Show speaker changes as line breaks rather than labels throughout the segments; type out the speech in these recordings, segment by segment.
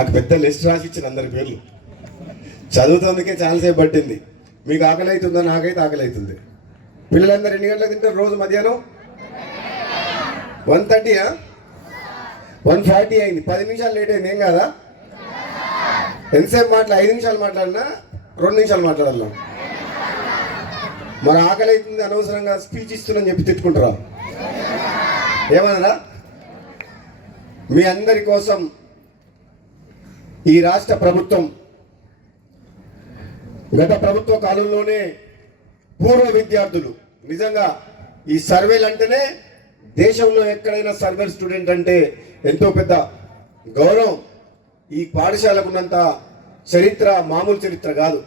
నాకు పెద్ద లిస్ట్ రాసి ఇచ్చిన అందరి పేర్లు. చదువుతుందుకే చాలాసేపు పట్టింది. మీకు ఆకలి అవుతుందా నాకైతే ఆకలి అవుతుంది పిల్లలందరూ ఎన్ని గంటలకు తింటారు రోజు మధ్యాహ్నం? వన్ థర్టీయా వన్ ఫార్టీ అయింది. పది నిమిషాలు లేట్ అయింది. ఏం కాదా? ఎంతసేపు మాట్లా ఐదు నిమిషాలు మాట్లాడినా? రెండు నిమిషాలు మాట్లాడాలి? మరి ఆకలి అవుతుంది అనవసరంగా స్పీచ్ ఇస్తున్నాని చెప్పి తిట్టుకుంటారా? ఏమన్నారా? మీ అందరి కోసం ఈ రాష్ట్ర ప్రభుత్వం గత ప్రభుత్వ కాలంలోనే పూర్వ విద్యార్థులు నిజంగా ఈ సర్వేలు అంటేనే దేశంలో ఎక్కడైనా సర్వే స్టూడెంట్ అంటే ఎంతో పెద్ద గౌరవం. ఈ పాఠశాలకు ఉన్నంత చరిత్ర మామూలు చరిత్ర కాదు.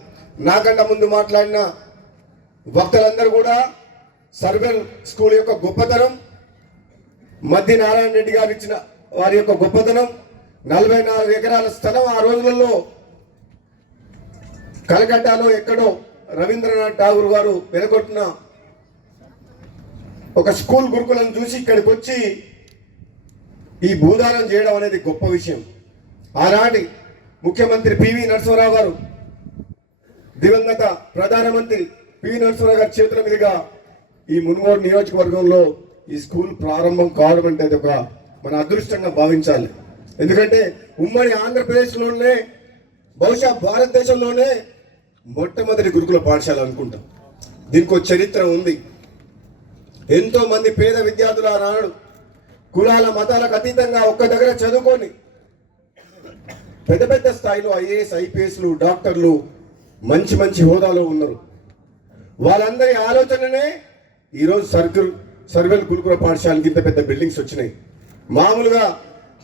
నాకంట ముందు మాట్లాడిన వక్తలందరూ కూడా సర్వేల్ స్కూల్ యొక్క గొప్పతనం మధ్య నారాయణ రెడ్డి గారు ఇచ్చిన వారి యొక్క గొప్పతనం నలభై నాలుగు ఎకరాల స్థలం ఆ రోజులలో కలకట్టాలో ఎక్కడో రవీంద్రనాథ్ ఠాగూర్ గారు వెలగొట్టిన ఒక స్కూల్ గురుకులను చూసి ఇక్కడికి వచ్చి ఈ భూదానం చేయడం అనేది గొప్ప విషయం. ఆనాటి ముఖ్యమంత్రి పివి నరసింహరావు గారు దివంగత ప్రధానమంత్రి పివి నరసింహరావు గారి చేతుల మీదుగా ఈ మున్గోడు నియోజకవర్గంలో ఈ స్కూల్ ప్రారంభం కావడం అంటే అది ఒక మన అదృష్టంగా భావించాలి. ఎందుకంటే ఉమ్మడి ఆంధ్రప్రదేశ్లోనే బహుశా భారతదేశంలోనే మొట్టమొదటి గురుకుల పాఠశాల అనుకుంటాం. దీనికి ఒక చరిత్ర ఉంది. ఎంతోమంది పేద విద్యార్థులు ఆనాడు కులాల మతాలకు అతీతంగా ఒక్క దగ్గర చదువుకొని పెద్ద పెద్ద స్థాయిలో ఐఏఎస్ ఐపీఎస్లు డాక్టర్లు మంచి మంచి హోదాలో ఉన్నారు. వాళ్ళందరి ఆలోచననే ఈరోజు సర్కిల్ సర్వేల్ గురుకుల పాఠశాలకి ఇంత పెద్ద బిల్డింగ్స్ వచ్చినాయి. మామూలుగా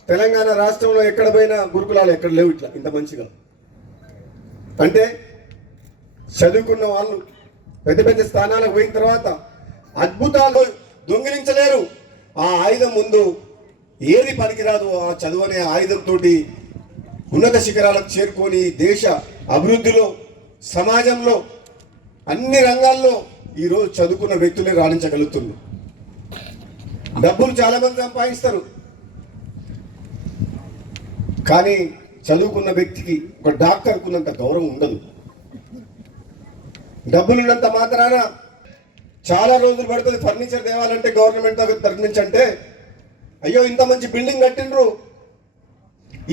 తెలంగాణ రాష్ట్రంలో ఎక్కడ పోయినా గురుకులాలు ఎక్కడ లేవు ఇట్లా ఇంత మంచిగా. అంటే చదువుకున్న వాళ్ళు పెద్ద పెద్ద స్థానాలకు పోయిన తర్వాత అద్భుతాలు దొంగిలించలేరు. ఆ ఆయుధం ముందు ఏది పనికిరాదు ఆ చదువు అనే ఆయుధంతో ఉన్నత శిఖరాలకు చేరుకొని దేశ అభివృద్ధిలో సమాజంలో అన్ని రంగాల్లో ఈరోజు చదువుకున్న వ్యక్తులే రాణించగలుగుతున్నారు. డబ్బులు చాలా మంది సంపాదిస్తారు. కానీ చదువుకున్న వ్యక్తికి ఒక డాక్టర్కు ఉన్నంత గౌరవం ఉండదు. డబ్బులున్నంత మాత్రాన చాలా రోజులు పడుతుంది ఫర్నిచర్ తేవాలంటే గవర్నమెంట్ తరలించంటే అయ్యో ఇంత మంచి బిల్డింగ్ కట్టిండ్రు.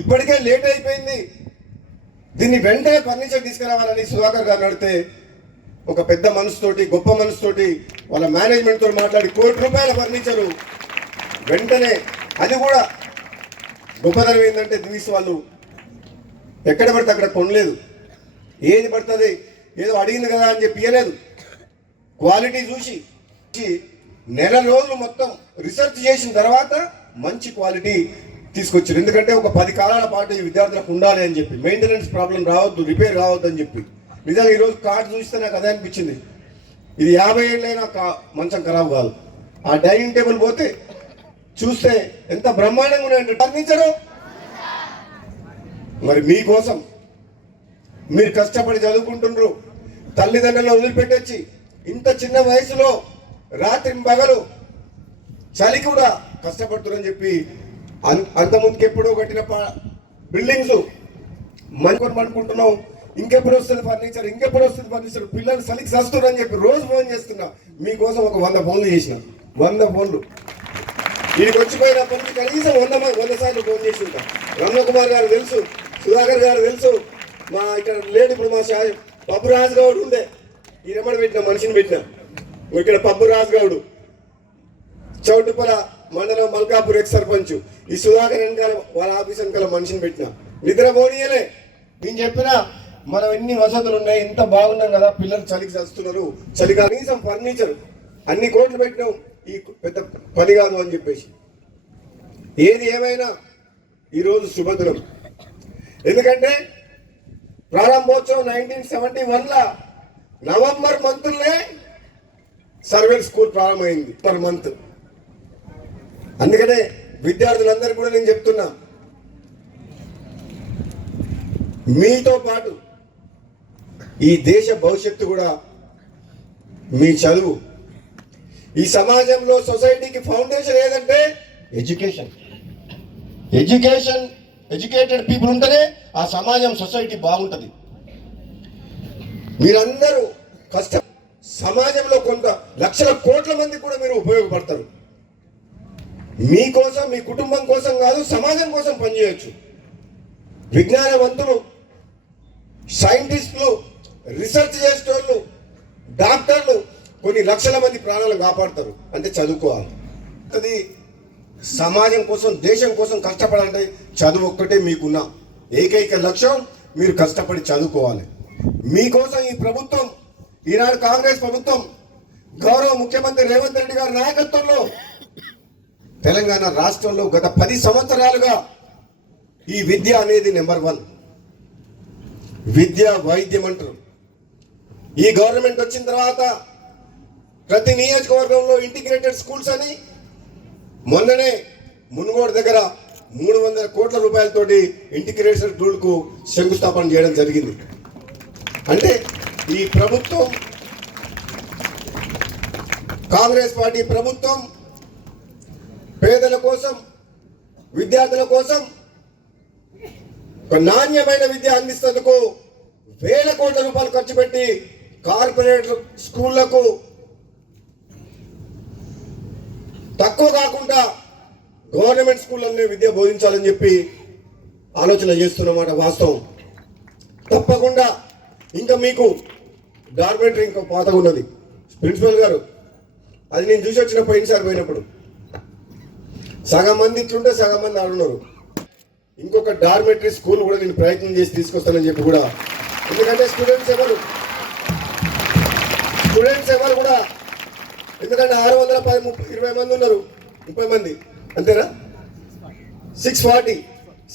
ఇప్పటికే లేట్ అయిపోయింది. దీన్ని వెంటనే ఫర్నిచర్ తీసుకురావాలని సుధాకర్ గారు నడితే ఒక పెద్ద మనసుతోటి గొప్ప మనసుతోటి వాళ్ళ మేనేజ్మెంట్తో మాట్లాడి కోటి రూపాయల ఫర్నిచరు వెంటనే. అది కూడా గొప్పతనం ఏంటంటే దివీస్ వాళ్ళు ఎక్కడ పడితే అక్కడ కొనలేదు. ఏది పడుతుంది? ఏదో అడిగింది కదా అని చెప్పి క్వాలిటీ చూసి నెల రోజులు మొత్తం రీసెర్చ్ చేసిన తర్వాత మంచి క్వాలిటీ తీసుకొచ్చారు. ఎందుకంటే ఒక పది కాలాల పాటు ఈ విద్యార్థులకు ఉండాలి అని చెప్పి మెయింటెనెన్స్ ప్రాబ్లం రావద్దు రిపేర్ రావద్దు అని చెప్పి. నిజంగా ఈరోజు కార్డు చూస్తే నాకు అదే అనిపించింది. ఇది యాభై ఏళ్ళైనా కా మంచం ఖరాబ్ కాదు. ఆ డైనింగ్ టేబుల్ పోతే చూస్తే ఎంత బ్రహ్మాండంగా ఉన్నాయంటే ఫర్నిచరు మరి మీకోసం మీరు కష్టపడి చదువుకుంటున్నారు తల్లిదండ్రులను వదిలిపెట్టొచ్చి ఇంత చిన్న వయసులో రాత్రి పగలు చలి కూడా కష్టపడుతున్నారని చెప్పి అన్- అంత ముందుకు ఎప్పుడో కట్టిన బిల్డింగ్స్ మనకొని అనుకుంటున్నాం ఇంకెప్పుడు వస్తుంది ఫర్నిచర్ ఇంకెప్పుడు వస్తుంది ఫర్నిచర్ పిల్లలు చలికి సస్తున్నారని చెప్పి రోజు ఫోన్ చేస్తున్నా. మీకోసం ఒక వంద ఫోన్లు చేసిన. వంద ఫోన్లు. వీడికి వచ్చిపోయినప్పటి నుంచి కనీసం వంద మంది వంద సార్లు ఫోన్ చేసి ఉంటా రమణకుమార్ గారు తెలుసు సుధాకర్ గారు తెలుసు. మా ఇక్కడ లేడు ఇప్పుడు మా షా పప్పు రాజు గౌడ్ ఉండే. ఈ పెట్టిన మనిషిని పెట్టిన. ఇక్కడ పప్పు రాజుగౌడు. చౌటుపల మండలం మల్కాపూర్ ఎక్స్ సర్పంచ్. ఈ సుధాకర్ వెనకాల వాళ్ళ ఆఫీస్ వెనకాల మనిషిని పెట్టిన. నిద్ర పోనీయలే. నేను చెప్పిన మనం ఎన్ని వసతులు ఉన్నాయి ఎంత బాగున్నాం కదా పిల్లలు చలికి చస్తున్నారు. చలి కనీసం ఫర్నిచర్ అన్ని కోట్లు పెట్టినాం. ఈ పెద్ద పని కాదు అని చెప్పేసి. ఏది ఏమైనా ఈరోజు శుభదినం. ఎందుకంటే ప్రారంభోత్సవం నైన్టీన్ సెవెంటీ వన్లో నవంబర్ మంత్లోనే సర్వేల్ స్కూల్ ప్రారంభమైంది పర్ మంత్. అందుకనే విద్యార్థులందరికీ కూడా నేను చెప్తున్నా. మీతో పాటు ఈ దేశ భవిష్యత్తు కూడా మీ చదువు ఈ సమాజంలో సొసైటీకి ఫౌండేషన్ ఏదంటే ఎడ్యుకేషన్. ఎడ్యుకేషన్ ఎడ్యుకేటెడ్ పీపుల్ ఉంటేనే ఆ సమాజం సొసైటీ బాగుంటుంది. మీరందరూ కష్టం సమాజంలో కొంత లక్షల కోట్ల మంది కూడా మీరు ఉపయోగపడతారు. మీకోసం మీ కుటుంబం కోసం కాదు సమాజం కోసం పనిచేయచ్చు. విజ్ఞానవంతులు సైంటిస్టులు రీసెర్చ్ చేసేటోళ్ళు డాక్టర్లు కొన్ని లక్షల మంది ప్రాణాలు కాపాడతారు. అంటే చదువుకోవాలి. అది సమాజం కోసం దేశం కోసం కష్టపడాలంటే చదువు ఒక్కటే మీకున్న ఏకైక లక్ష్యం. మీరు కష్టపడి చదువుకోవాలి. మీకోసం ఈ ప్రభుత్వం ఈనాడు కాంగ్రెస్ ప్రభుత్వం గౌరవ ముఖ్యమంత్రి రేవంత్ రెడ్డి గారి నాయకత్వంలో తెలంగాణ రాష్ట్రంలో గత పది సంవత్సరాలుగా ఈ విద్య అనేది నెంబర్ వన్. విద్య వైద్యం అంటారు. ఈ గవర్నమెంట్ వచ్చిన తర్వాత ప్రతి నియోజకవర్గంలో ఇంటిగ్రేటెడ్ స్కూల్స్ అని మొన్ననే మునుగోడు దగ్గర మూడు వందల కోట్ల రూపాయలతోటి ఇంటిగ్రేటెడ్ స్కూల్కు శంకుస్థాపన చేయడం జరిగింది. అంటే ఈ ప్రభుత్వం కాంగ్రెస్ పార్టీ ప్రభుత్వం పేదల కోసం విద్యార్థుల కోసం ఒక నాణ్యమైన విద్య అందిస్తేందుకు వేల కోట్ల రూపాయలు ఖర్చు పెట్టి కార్పొరేట్ స్కూళ్ళకు తక్కువ కాకుండా గవర్నమెంట్ స్కూళ్ళన్నీ విద్య బోధించాలని చెప్పి ఆలోచన చేస్తున్నమాట వాస్తవం. తప్పకుండా ఇంకా మీకు డార్మెంటరీ ఇంకా పాతగా ఉన్నది. ప్రిన్సిపల్ గారు అది నేను చూసి వచ్చిన పోయినసారి పోయినప్పుడు. సగం మంది ఇట్లుంటే సగం మంది ఆడున్నారు ఇంకొక డార్మెటరీ స్కూల్ కూడా నేను ప్రయత్నం చేసి తీసుకొస్తానని చెప్పి కూడా. ఎందుకంటే స్టూడెంట్స్ ఎవరు? స్టూడెంట్స్ ఎవరు కూడా ఎందుకంటే ఆరు వందల పది ముప్పై ఇరవై మంది ఉన్నారు. ముప్పై మంది. అంతేనా? Six forty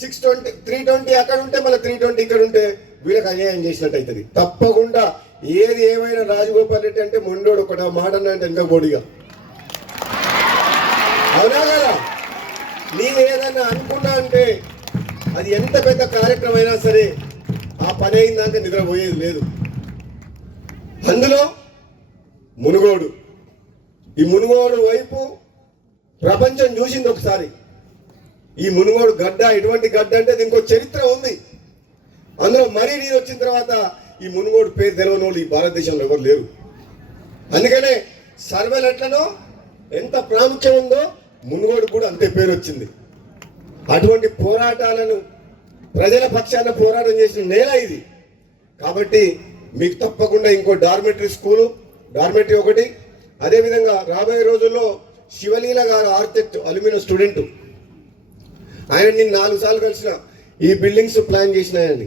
six twenty three twenty అక్కడ ఉంటే మళ్ళీ త్రీ ట్వంటీ ఇక్కడ ఉంటే వీళ్ళకి అన్యాయం చేసినట్టు అవుతుంది. తప్పకుండా ఏది ఏమైనా రాజగోపాల్ రెడ్డి అంటే మొండోడు ఒకట మాట అంటే ఇంకా బోడిగా. అవునా కదా? నీవు ఏదన్నా అనుకున్నా అంటే అది ఎంత పెద్ద కార్యక్రమం అయినా సరే ఆ పని అయిందాక నిద్రపోయేది లేదు. అందులో మునుగోడు. ఈ మునుగోడు వైపు ప్రపంచం చూసింది ఒకసారి. ఈ మునుగోడు గడ్డ ఎటువంటి గడ్డ అంటే దీనికి చరిత్ర ఉంది. అందులో మరీ నీరు వచ్చిన తర్వాత ఈ మునుగోడు పేరు తెలియని వాళ్ళు ఈ భారతదేశంలో ఎవరు లేరు. అందుకనే సర్వేలు ఎట్లనో ఎంత ప్రాముఖ్యం ఉందో మునుగోడు కూడా అంతే పేరు వచ్చింది. అటువంటి పోరాటాలను ప్రజల పక్షాన పోరాటం చేసిన నేల ఇది. కాబట్టి మీకు తప్పకుండా ఇంకో డార్మెటరీ స్కూలు డార్మెటరీ ఒకటి అదేవిధంగా రాబోయే రోజుల్లో శివలీల గారు ఆర్కిటెక్ట్ అల్యూమినియం స్టూడెంట్. ఆయన నేను నాలుగు సార్లు కలిసిన ఈ బిల్డింగ్స్ ప్లాన్ చేసిన ఆయనని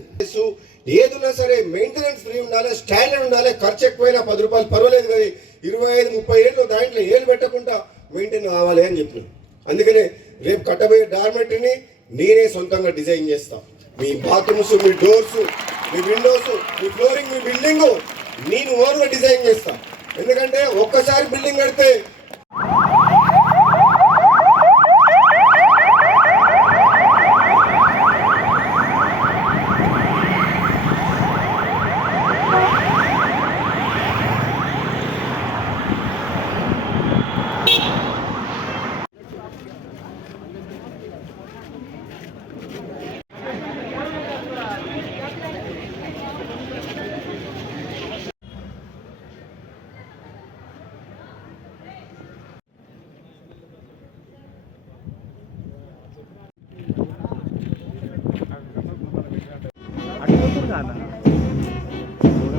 ఏదున్నా సరే మెయింటెనెన్స్ ఫ్రీ ఉండాలి స్టాండర్డ్ ఉండాలి ఖర్చు ఎక్కువైనా పది రూపాయలు పర్వాలేదు కానీ ఇరవై ఐదు ముప్పై ఏళ్ళు దాంట్లో ఏళ్ళు పెట్టకుండా మెయింటైన్ కావాలి అని చెప్పిన అందుకనే రేపు కట్టబోయే డార్మెటరీని నేనే సొంతంగా డిజైన్ చేస్తా. మీ బాత్రూమ్స్ మీ డోర్స్ మీ విండోస్ మీ ఫ్లోరింగ్ మీ బిల్డింగ్ నేను ఓన్గా డిజైన్ చేస్తాను ఎందుకంటే ఒక్కసారి బిల్డింగ్ కడితే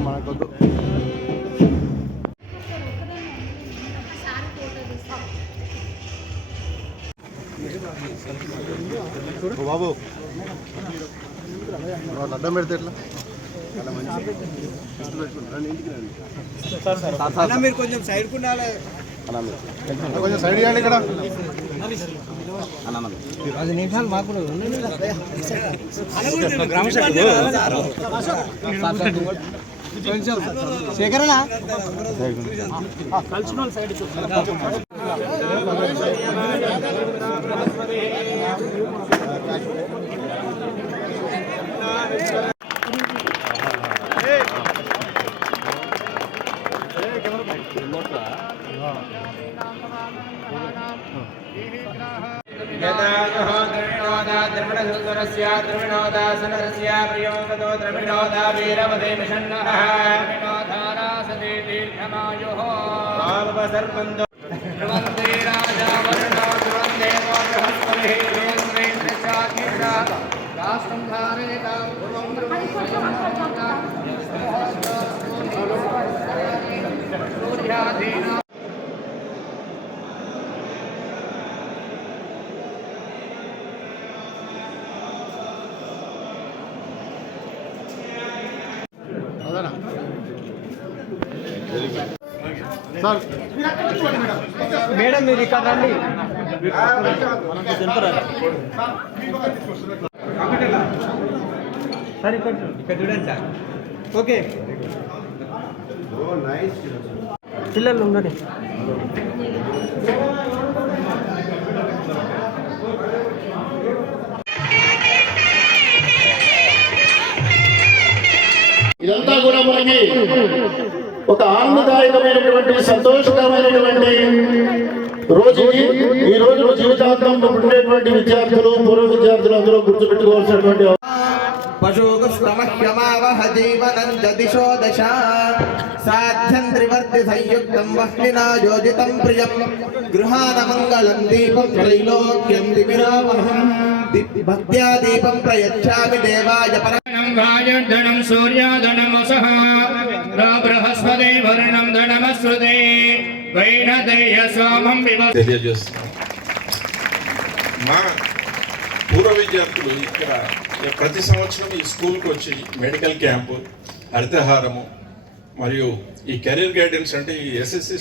మనకొద్దు. ఓ బాబు. వాళ్ళు అడ్డం పెడితే ఎట్లా?
అన్న మీరు కొంచెం సైడ్ ఉండాలి.
కొంచెం సైడ్ చేయాలి ఇక్కడ
కలిసిన సైడ్ प्रियोगतो द्रविणोदा वीरवदे मिषन्नः द्रविणोधारासते दीर्घमायुः सर्वन्तु ध्रुवन्ते राजा वरुणो ध्रुवन्ते नो बृहस्पतिः ध्रुवन्ते राष्ट्रं धारयतां ध्रुवं सूर्याधीना
సార్.
మేడం మీరు ఇక్కడ రండి. సార్ ఇక్కడ ఇక్కడ చూడండి సార్. ఓకే. పిల్లలు ఉండండి.
ఇదంతా కూడా మనకి ఒక ఆనందదాయకమైనటువంటి సంతోషకరమైనటువంటి రోజు ఈ రోజు జీవితాంతం ఉండేటువంటి విద్యార్థులు పూర్వ విద్యార్థులు అందరూ గుర్తుపెట్టుకోవాల్సినటువంటి
సాధ్యం త్రివర్తి సంయుక్తం వహ్నినా యోజితం ప్రియం. గృహాన
మంగళం దీపం త్రైలోక్యం దివిరామహం. భక్త్యా దీపం ప్రయచ్చామి దేవాయ పరం
సూర్యాదనం మా పూర్వ విద్యార్థులు ఇక్కడ ప్రతి సంవత్సరం ఈ స్కూల్కి వచ్చి మెడికల్ క్యాంపు హరితహారము మరియు ఈ కెరీర్ గైడెన్స్ అంటే ఈ ఎస్ఎస్సి